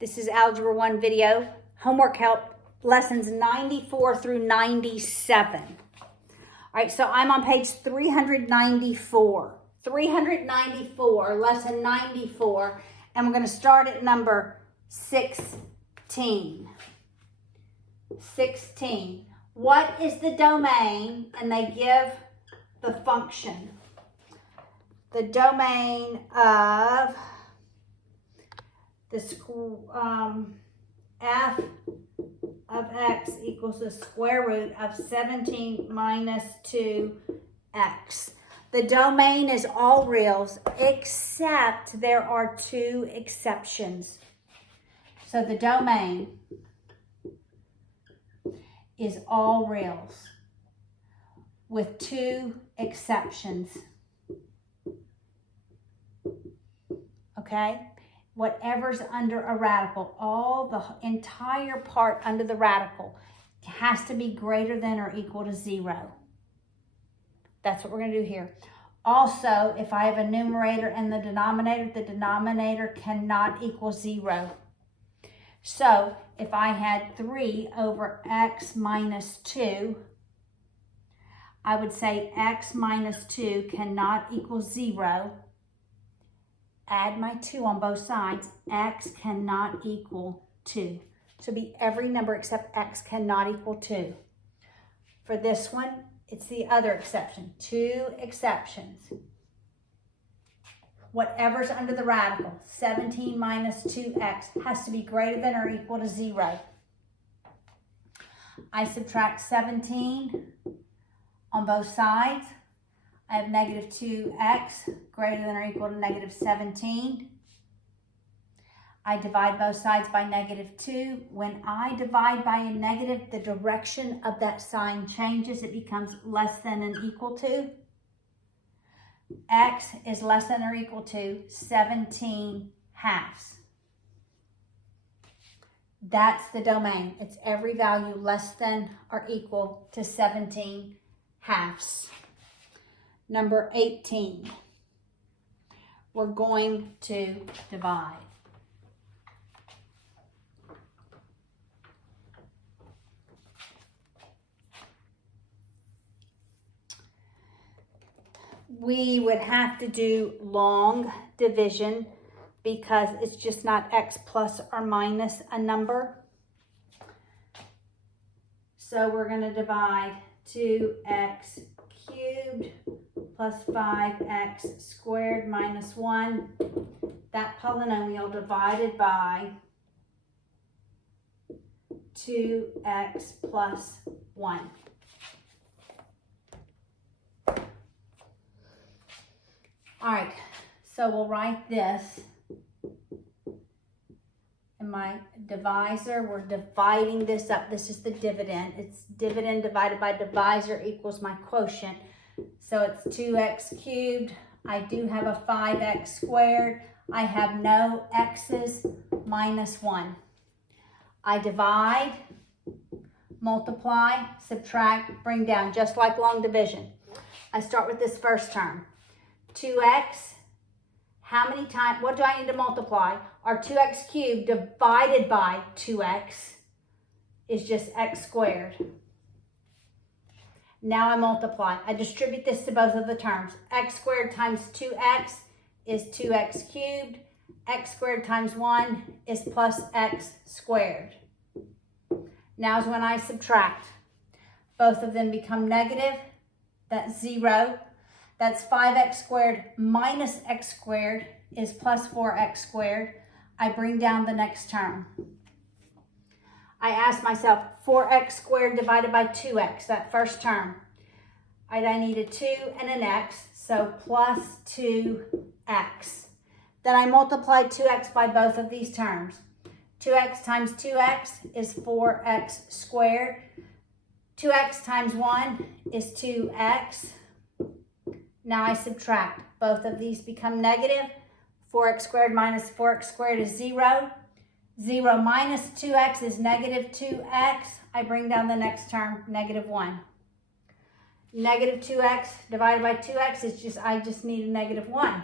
This is Algebra 1 video, homework help, lessons 94 through 97. All right, so I'm on page 394. 394, lesson 94, and we're going to start at number 16. 16. What is the domain? And they give the function. The domain of the f of x equals the square root of 17 minus 2x. The domain is all reals, except there are two exceptions. So the domain is all reals with two exceptions. Okay? Whatever's under a radical, all the entire part under the radical has to be greater than or equal to 0. That's what we're going to do here. Also, if I have a numerator and the denominator cannot equal 0. So, if I had 3 over x minus 2, I would say x minus 2 cannot equal 0. Add my 2 on both sides. X cannot equal 2. So be every number except x cannot equal 2. For this one, it's the other exception. Two exceptions. Whatever's under the radical, 17 minus 2x, has to be greater than or equal to 0. I subtract 17 on both sides. I have negative 2x greater than or equal to negative 17. I divide both sides by negative 2. When I divide by a negative, the direction of that sign changes. It becomes less than and equal to. X is less than or equal to 17 halves. That's the domain. It's every value less than or equal to 17 halves. Number 18, we're going to divide. We would have to do long division because it's just not x plus or minus a number. So we're going to divide 2x cubed plus 5x squared minus 1. That polynomial divided by 2x plus 1. All right, so we'll write this in my divisor. We're dividing this up. This is the dividend. It's dividend divided by divisor equals my quotient. So it's 2x cubed. I do have a 5x squared. I have no x's, minus 1. I divide, multiply, subtract, bring down, just like long division. I start with this first term. 2x, how many times, what do I need to multiply? Our 2x cubed divided by 2x is just x squared. Now I multiply. I distribute this to both of the terms. X squared times 2x is 2x cubed. X squared times 1 is plus x squared. Now is when I subtract. Both of them become negative. That's 0. That's 5x squared minus x squared is plus 4x squared. I bring down the next term. I ask myself, 4x squared divided by 2x, that first term. I need a 2 and an x, so plus 2x. Then I multiply 2x by both of these terms. 2x times 2x is 4x squared. 2x times 1 is 2x. Now I subtract. Both of these become negative. 4x squared minus 4x squared is 0. 0 minus 2x is negative 2x. I bring down the next term, negative 1. Negative 2x divided by 2x is I just need a negative 1.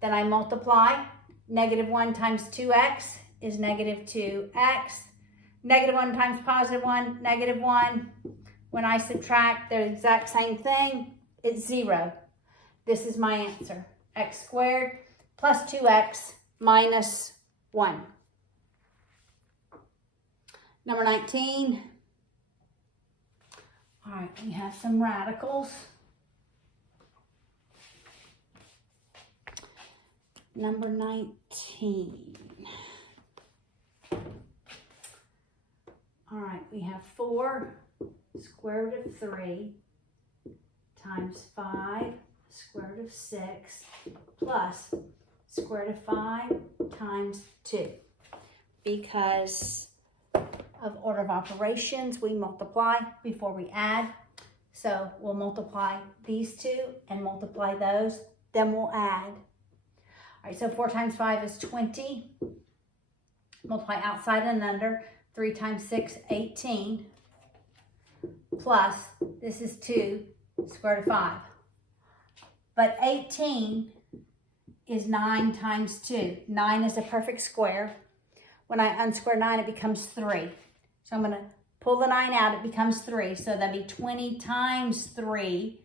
Then I multiply. Negative 1 times 2x is negative 2x. Negative 1 times positive 1, negative 1. When I subtract, they're the exact same thing. It's 0. This is my answer. X squared plus 2x minus 1. Number 19. All right, we have some radicals. Number 19. All right, we have 4 square root of 3 times 5 square root of 6 plus square root of 5 times 2. Because of order of operations, we multiply before we add. So we'll multiply these two and multiply those, then we'll add. All right, so 4 times 5 is 20. Multiply outside and under. 3 times 6, 18. Plus, this is 2 square root of 5. But 18 is 9 times 2. 9 is a perfect square. When I unsquare 9, it becomes 3. So I'm going to pull the 9 out, it becomes 3. So that'd be 20 times 3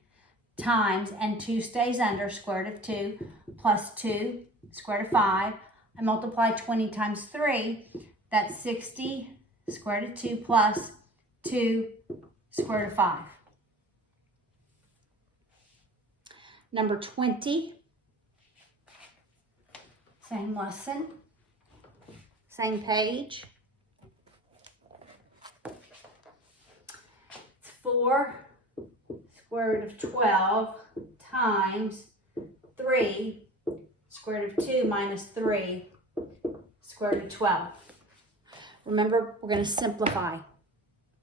times, and 2 stays under, square root of 2, plus 2, square root of 5. I multiply 20 times 3, that's 60, square root of 2, plus 2, square root of 5. Number 20, same lesson, same page. It's 4 square root of 12 times 3 square root of 2 minus 3 square root of 12. Remember, we're going to simplify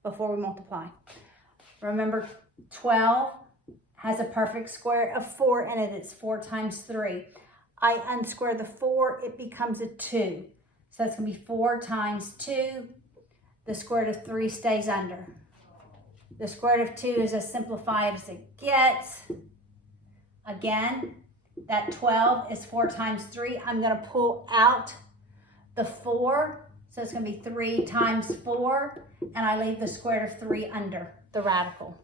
before we multiply. Remember, 12 has a perfect square of 4 in it. It's 4 times 3. I unsquare the 4, it becomes a 2. So that's going to be 4 times 2. The square root of 3 stays under. The square root of 2 is as simplified as it gets. Again, that 12 is 4 times 3. I'm going to pull out the 4. So it's going to be 3 times 4. And I leave the square root of 3 under the radical.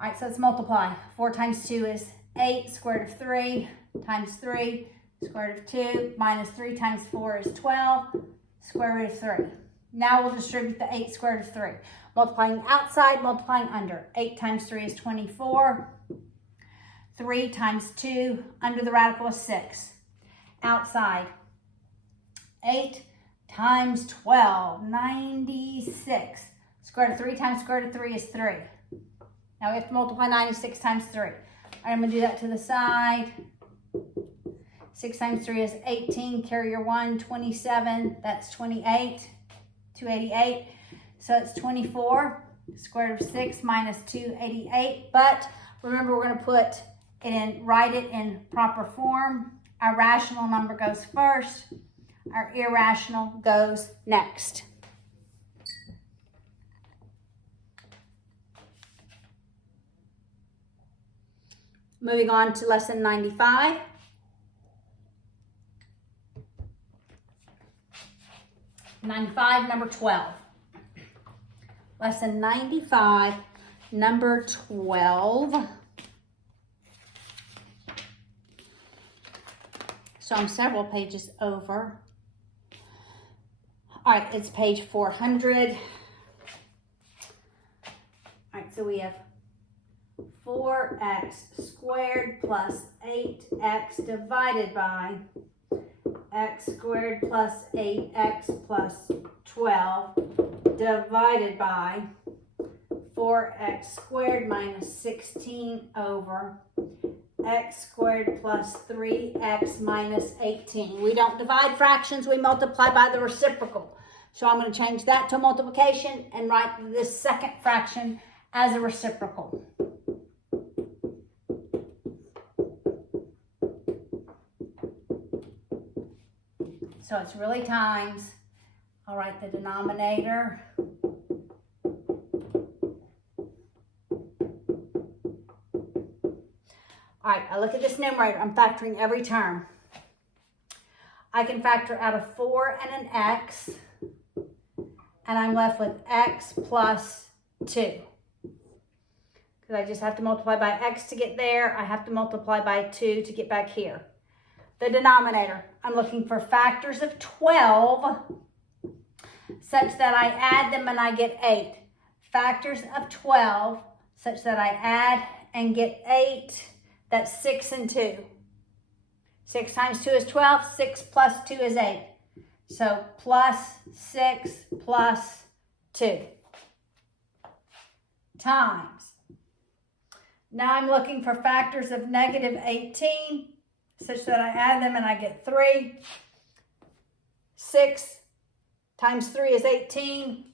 All right, so let's multiply. 4 times 2 is 8. Square root of 3 times 3. Square root of 2 minus 3 times 4 is 12. Square root of 3. Now we'll distribute the 8 square root of 3. Multiplying outside, multiplying under. 8 times 3 is 24. 3 times 2 under the radical is 6. Outside. 8 times 12, 96. Square root of 3 times square root of 3 is 3. Now we have to multiply 96 times 3. All right, I'm going to do that to the side. 6 times 3 is 18. Carry your 1, 27. That's 28. 288. So it's 24. Square root of 6 minus 288. But remember, we're going to put it in, write it in proper form. Our rational number goes first. Our irrational goes next. Moving on to lesson 95. Number 12. Lesson 95, number 12. So I'm several pages over. All right, it's page 400. All right, so we have 4x squared plus 8x divided by x squared plus 8x plus 12 divided by 4x squared minus 16 over x squared plus 3x minus 18. We don't divide fractions, we multiply by the reciprocal. So I'm going to change that to multiplication and write this second fraction as a reciprocal. So it's really times. I'll write the denominator. All right, I look at this numerator. I'm factoring every term. I can factor out a 4 and an x, and I'm left with x plus 2. Because I just have to multiply by x to get there. I have to multiply by 2 to get back here. The denominator, I'm looking for factors of 12 such that I add them and I get 8. Factors of 12 such that I add and get 8. That's 6 and 2. 6 times 2 is 12. 6 plus 2 is 8. So plus 6 plus 2 times. Now I'm looking for factors of negative 18 such that I add them and I get 3. 6 times 3 is 18.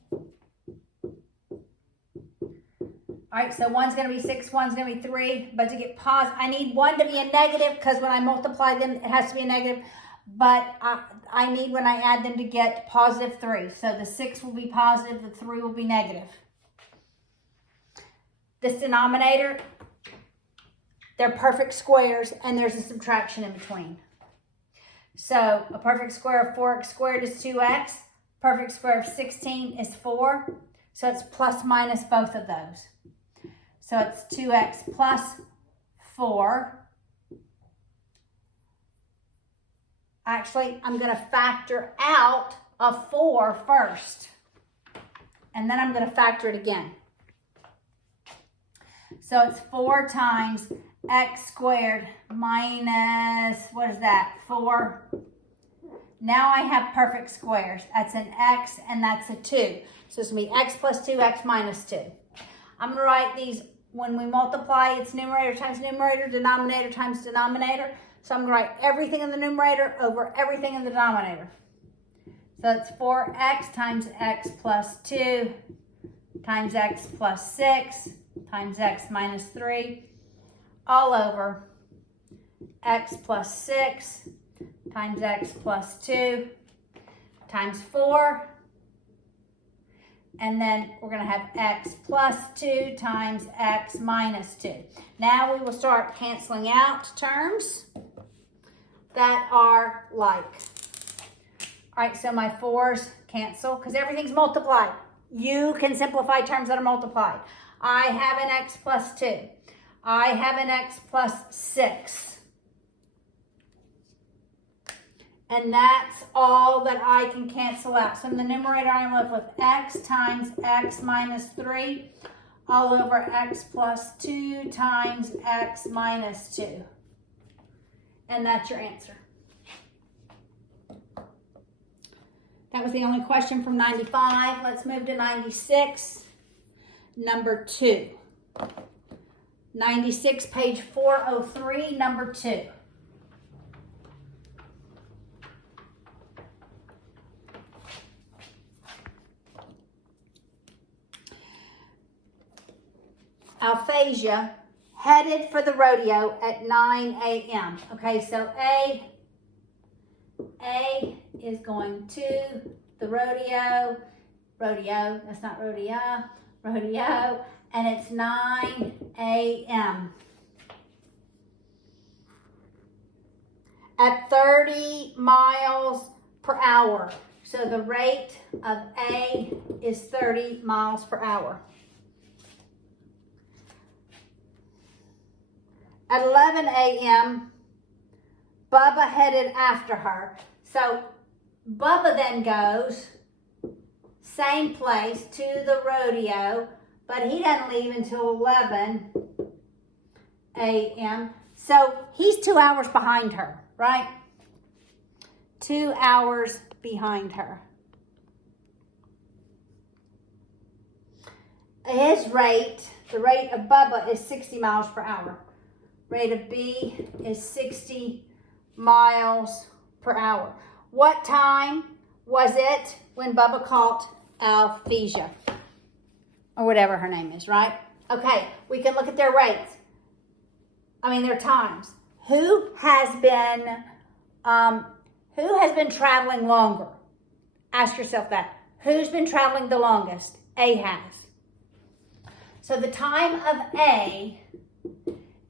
All right, so one's going to be 6, one's going to be 3. But to get positive, I need one to be a negative because when I multiply them, it has to be a negative. But I need when I add them to get positive 3. So the 6 will be positive, the 3 will be negative. This denominator, they're perfect squares, and there's a subtraction in between. So a perfect square of 4x squared is 2x. Perfect square of 16 is 4. So it's plus minus both of those. So it's 2x plus 4. Actually, I'm going to factor out a 4 first. And then I'm going to factor it again. So it's 4 times x squared minus, what is that, 4. Now I have perfect squares. That's an x and that's a 2. So it's going to be x plus 2, x minus 2. I'm going to write these when we multiply, it's numerator times numerator, denominator times denominator. So I'm going to write everything in the numerator over everything in the denominator. So it's 4x times x plus 2 times x plus 6 times x minus 3 all over x plus 6 times x plus 2 times 4. And then we're going to have x plus 2 times x minus 2. Now we will start canceling out terms that are like. All right, so my 4's cancel because everything's multiplied. You can simplify terms that are multiplied. I have an x plus 2. I have an x plus 6. And that's all that I can cancel out. So in the numerator, I'm left with x times x minus 3 all over x plus 2 times x minus 2. And that's your answer. That was the only question from 95. Let's move to 96, number 2. 96, page 403, number 2. Alphasia headed for the rodeo at 9 a.m. Okay, so A is going to the rodeo, that's not rodeo, and it's 9 a.m. at 30 miles per hour. So the rate of A is 30 miles per hour. At 11 a.m., Bubba headed after her. So Bubba then goes, same place, to the rodeo, but he doesn't leave until 11 a.m. So he's 2 hours behind her, right? 2 hours behind her. His rate, the rate of Bubba, is 60 miles per hour. Rate of B is 60 miles per hour. What time was it when Bubba caught Alphasia? Or whatever her name is, right? Okay, we can look at their rates. Their times. Who has been traveling longer? Ask yourself that. Who's been traveling the longest? A has. So the time of A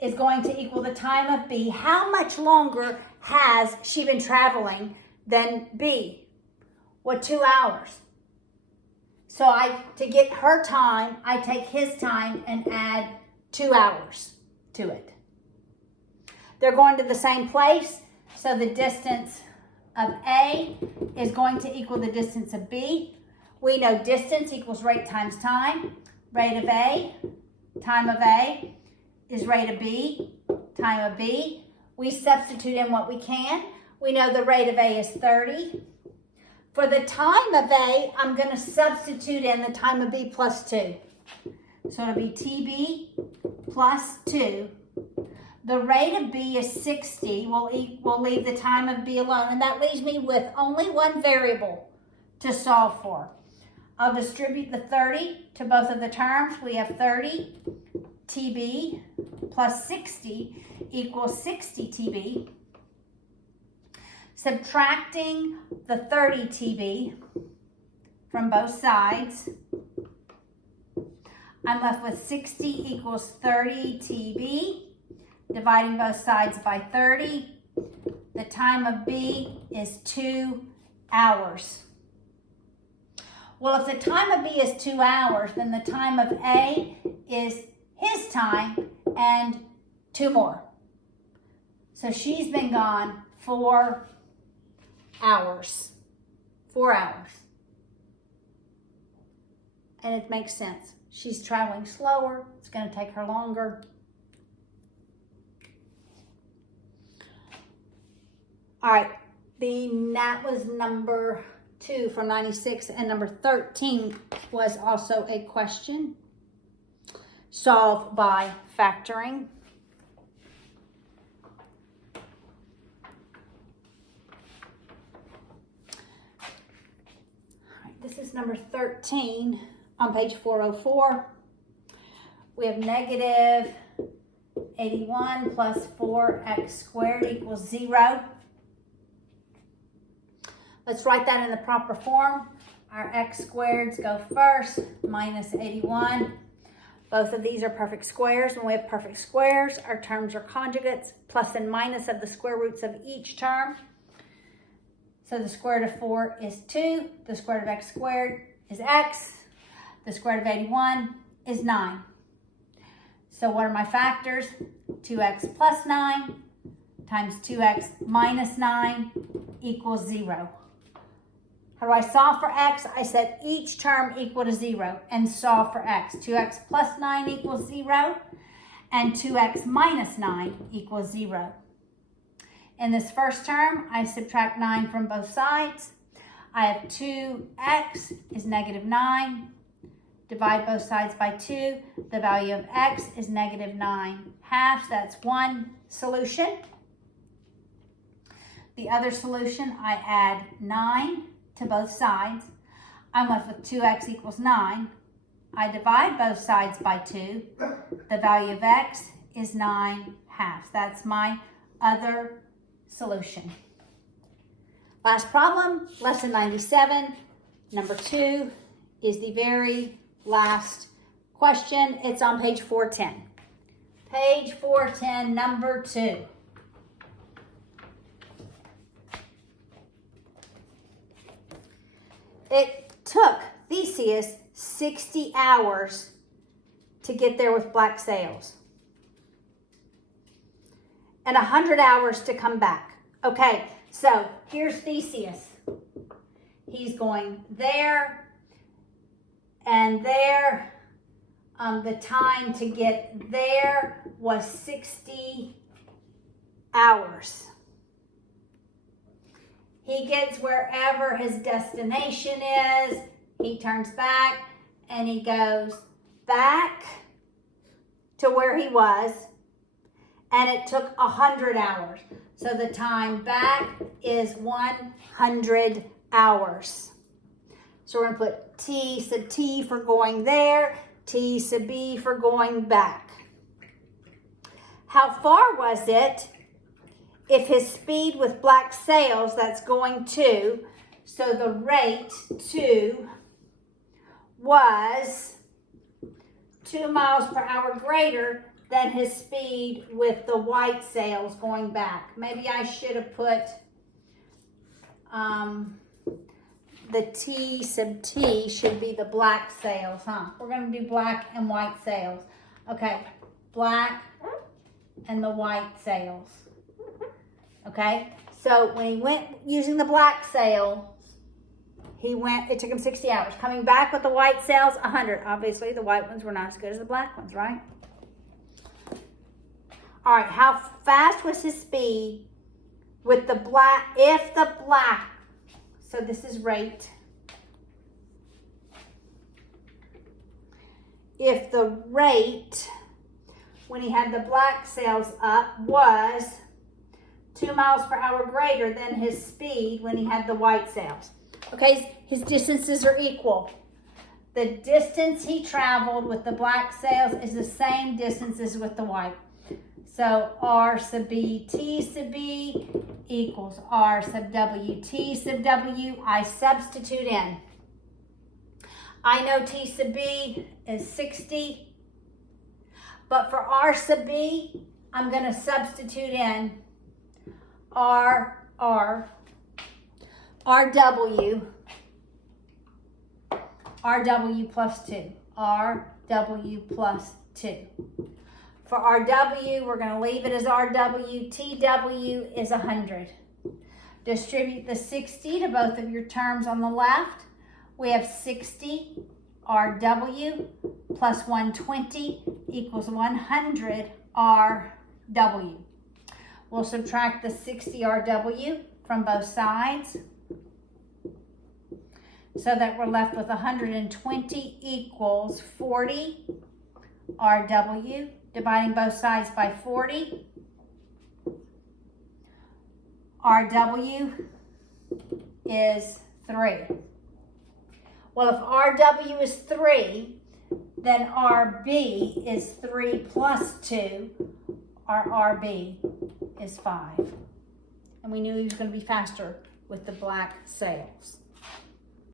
is going to equal the time of B. How much longer has she been traveling than B. What, 2 hours? So to get her time, I take his time and add 2 hours to it. They're going to the same place, so the distance of A is going to equal the distance of B. We know distance equals rate times time. Rate of A, time of A, is rate of B, time of B. We substitute in what we can. We know the rate of A is 30. For the time of A, I'm going to substitute in the time of B plus 2. So it'll be TB plus 2. The rate of B is 60. We'll leave the time of B alone. And that leaves me with only one variable to solve for. I'll distribute the 30 to both of the terms. We have 30 TB plus 60 equals 60 TB. Subtracting the 30 TB from both sides, I'm left with 60 equals 30 TB. Dividing both sides by 30, the time of B is 2 hours. Well, if the time of B is 2 hours, then the time of A is his time and 2 more. So she's been gone 4 hours. 4 hours. And it makes sense. She's traveling slower. It's going to take her longer. All right. That was number 2 from 96, and number 13 was also a question solved by factoring. This is number 13 on page 404. We have negative 81 plus 4x squared equals 0. Let's write that in the proper form. Our x squareds go first, minus 81. Both of these are perfect squares. When we have perfect squares, our terms are conjugates, plus and minus of the square roots of each term. So the square root of 4 is 2. The square root of x squared is x. The square root of 81 is 9. So what are my factors? 2x plus 9 times 2x minus 9 equals 0. How do I solve for x? I set each term equal to 0 and solve for x. 2x plus 9 equals 0 and 2x minus 9 equals 0. In this first term, I subtract 9 from both sides. I have 2x is negative 9. Divide both sides by 2. The value of x is negative 9 halves. That's one solution. The other solution, I add 9 to both sides. I'm left with 2x equals 9. I divide both sides by 2. The value of x is 9 halves. That's my other solution. Last problem, lesson 97. Number 2 is the very last question. It's on page 410. Page 410, number 2. It took Theseus 60 hours to get there with black sails and 100 hours to come back. Okay, so here's Theseus. He's going there and there. The time to get there was 60 hours. He gets wherever his destination is. He turns back and he goes back to where he was. And it took 100 hours. So the time back is 100 hours. So we're going to put T sub T for going there, T sub B for going back. How far was it if his speed with black sails, that's going to, so the rate to was 2 miles per hour greater than his speed with the white sails going back. Maybe I should have put the T sub T should be the black sails, huh? We're going to do black and white sails. Okay, black and the white sails. Okay, so when he went using the black sail, it took him 60 hours. Coming back with the white sails, 100. Obviously, the white ones were not as good as the black ones, right? All right, how fast was his speed with the black, so this is rate. If the rate, when he had the black sails up, was 2 miles per hour greater than his speed when he had the white sails. Okay, his distances are equal. The distance he traveled with the black sails is the same distance as with the white. So R sub B T sub B equals R sub W T sub W. I substitute in. I know T sub B is 60, but for R sub B, I'm going to substitute in RW plus 2. RW plus 2. For RW, we're going to leave it as RW. TW is 100. Distribute the 60 to both of your terms on the left. We have 60 RW plus 120 equals 100 RW. We'll subtract the 60 RW from both sides so that we're left with 120 equals 40 RW. Dividing both sides by 40. RW is 3. Well, if RW is 3, then RB is 3 plus 2. Our RB is 5. And we knew he was going to be faster with the black sails.